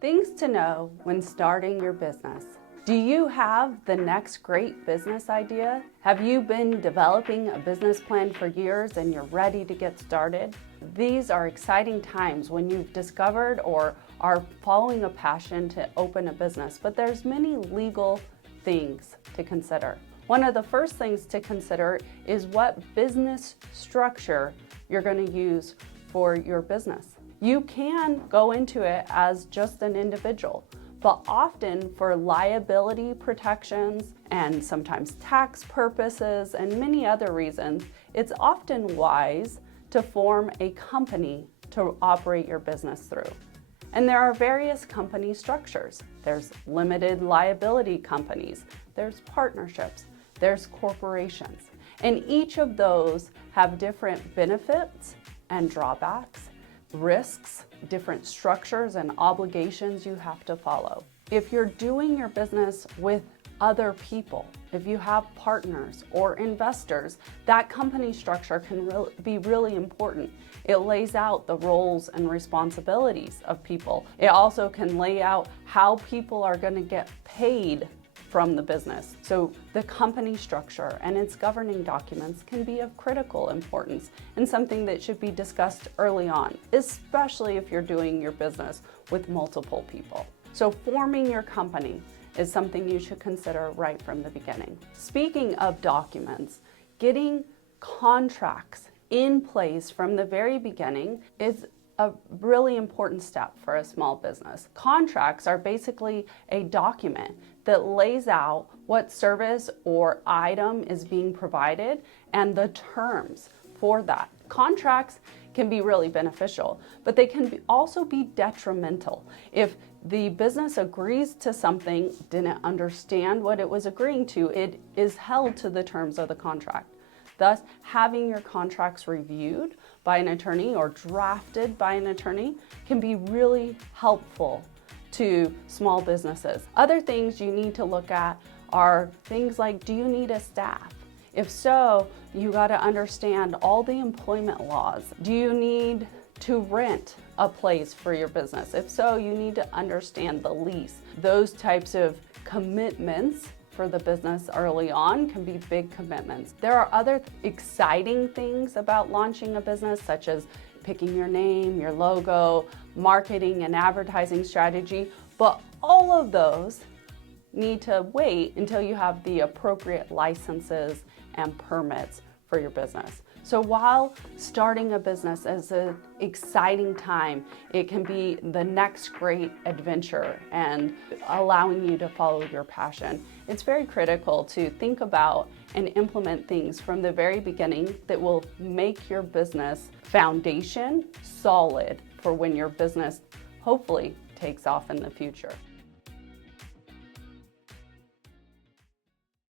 Things to know when starting your business. Do you have the next great business idea? Have you been developing a business plan for years and you're ready to get started? These are exciting times when you've discovered or are following a passion to open a business, but there's many legal things to consider. One of the first things to consider is what business structure you're going to use for your business. You can go into it as just an individual, but often for liability protections and sometimes tax purposes and many other reasons, it's often wise to form a company to operate your business through. And there are various company structures. There's limited liability companies, there's partnerships, there's corporations. And each of those have different benefits and drawbacks, risks, different structures and obligations you have to follow. If you're doing your business with other people, if you have partners or investors, that company structure can be really important. It lays out the roles and responsibilities of people. It also can lay out how people are going to get paid from the business. So the company structure and its governing documents can be of critical importance and something that should be discussed early on, especially if you're doing your business with multiple people. So forming your company is something you should consider right from the beginning. Speaking of documents, getting contracts in place from the very beginning is a really important step for a small business. Contracts are basically a document that lays out what service or item is being provided and the terms for that. Contracts can be really beneficial, but they can also be detrimental. If the business agrees to something, didn't understand what it was agreeing to, it is held to the terms of the contract. Thus, having your contracts reviewed by an attorney or drafted by an attorney can be really helpful to small businesses. Other things you need to look at are things like, do you need a staff? If so, you got to understand all the employment laws. Do you need to rent a place for your business? If so, you need to understand the lease. Those types of commitments for the business early on can be big commitments. There are other exciting things about launching a business, such as picking your name, your logo, marketing and advertising strategy, but all of those need to wait until you have the appropriate licenses and permits for your business. So while starting a business is an exciting time, it can be the next great adventure and allowing you to follow your passion. It's very critical to think about and implement things from the very beginning that will make your business foundation solid for when your business hopefully takes off in the future.